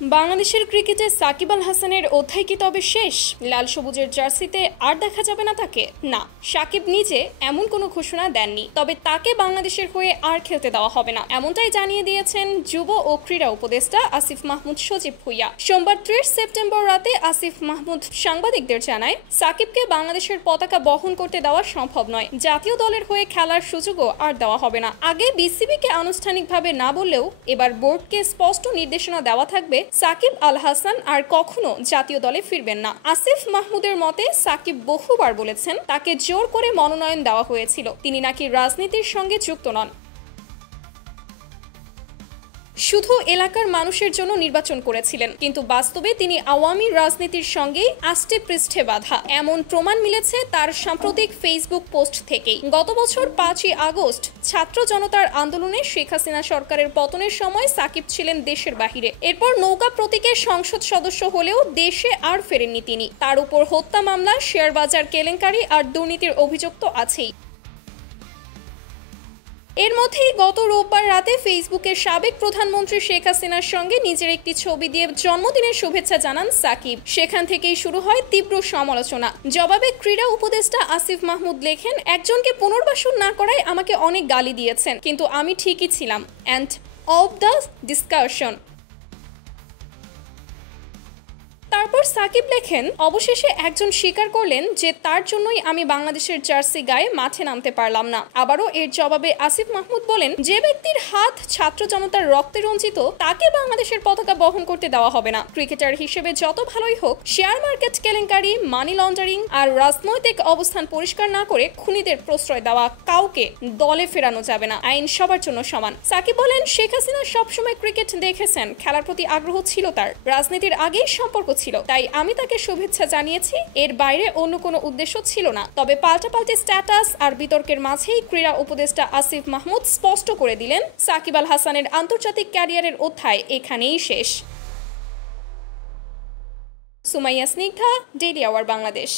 বাংলাদেশের ক্রিকেটে সাকিব আল হাসানের অধ্যায় কি তবে শেষ? লাল সবুজের জার্সিতে আর দেখা যাবে না তাকে? না, সাকিব নিজে এমন কোনো ঘোষণা দেননি, তবে তাকে বাংলাদেশের হয়ে আর খেলতে দেওয়া হবে না, এমনটাই জানিয়ে দিয়েছেন যুব ও ক্রীড়া উপদেষ্টা আসিফ মাহমুদ সজীব ভুঁইয়া। সোমবার 30 সেপ্টেম্বর রাতে আসিফ মাহমুদ সাংবাদিকদের জানায়, সাকিবকে বাংলাদেশের পতাকা বহন করতে দেওয়া সম্ভব নয়, জাতীয় দলের হয়ে খেলার সুযোগও আর দেওয়া হবে না। আগে বিসিবিকে আনুষ্ঠানিকভাবে না বললেও এবার বোর্ডকে স্পষ্ট নির্দেশনা দেওয়া থাকবে, সাকিব আল হাসান আর কখনো জাতীয় দলে ফিরবেন না। আসিফ মাহমুদের মতে, সাকিব বহুবার বলেছেন তাকে জোর করে মনোনয়ন দেওয়া হয়েছিল, তিনি নাকি রাজনীতির সঙ্গে যুক্ত নন, শুধু এলাকার মানুষের জন্য নির্বাচন করেছিলেন, কিন্তু বাস্তবে তিনি আওয়ামী রাজনীতির সঙ্গে আষ্টে পৃষ্ঠে বাঁধা, এমন প্রমাণ মিলেছে তার সাম্প্রতিক ফেসবুক পোস্ট থেকেই। গত বছর 5ই আগস্ট ছাত্র জনতার আন্দোলনে শেখ হাসিনা সরকারের পতনের সময় সাকিব ছিলেন দেশের বাহিরে, এরপর নৌকা প্রতীকের সংসদ সদস্য হলেও দেশে আর ফেরেননি তিনি। তার উপর হত্যা মামলা, শেয়ার বাজার কেলেঙ্কারি আর দুর্নীতির অভিযোগ তো আছেই। এর মধ্যেই গত রোববার রাতে ফেসবুকের সাবেক প্রধানমন্ত্রী শেখ হাসিনার সঙ্গে নিজের একটি ছবি দিয়ে জন্মদিনের শুভেচ্ছা জানান সাকিব। সেখান থেকেই শুরু হয় তীব্র সমালোচনা। জবাবে ক্রীড়া উপদেষ্টা আসিফ মাহমুদ লেখেন, একজনকে পুনর্বাসন না করায় আমাকে অনেক গালি দিয়েছেন, কিন্তু আমি ঠিকই ছিলাম। And of the discussion. তারপর সাকিব লেখেন, অবশেষে একজন স্বীকার করলেন যে তার জন্যই আমি বাংলাদেশের জার্সি গায়ে মাঠে নামতে পারলাম না। আবারও এর জবাবে আসিফ মাহমুদ বলেন, যে ব্যক্তির হাত ছাত্র জনতার রক্তে রঞ্জিত, তাকে বাংলাদেশের পতাকা বহন করতে দেওয়া হবে না। ক্রিকেটার হিসেবে যত ভালোই হোক, শেয়ার মার্কেট কেলেঙ্কারি, মানি লন্ডারিং আর রাজনৈতিক অবস্থান পরিষ্কার না করে খুনিদের প্রশ্রয় দেওয়া কাউকে দলে ফেরানো যাবে না। আইন সবার জন্য সমান। সাকিব বলেন, শেখ হাসিনা সবসময় ক্রিকেট দেখেছেন, খেলার প্রতি আগ্রহ ছিল তার, রাজনীতির আগেই সম্পর্ক ছিল, তাই আমি তাকে শুভেচ্ছা জানিয়েছি, এর বাইরে অন্য কোনো উদ্দেশ্য ছিল না। তবে পাল্টাপাল্টি স্ট্যাটাস আর বিতর্কের মাঝেই ক্রীড়া উপদেষ্টা আসিফ মাহমুদ স্পষ্ট করে দিলেন, সাকিব আল হাসানের আন্তর্জাতিক ক্যারিয়ারের অধ্যায় এখানেই শেষ। Sumaiya Snigdha, daily our Bangladesh.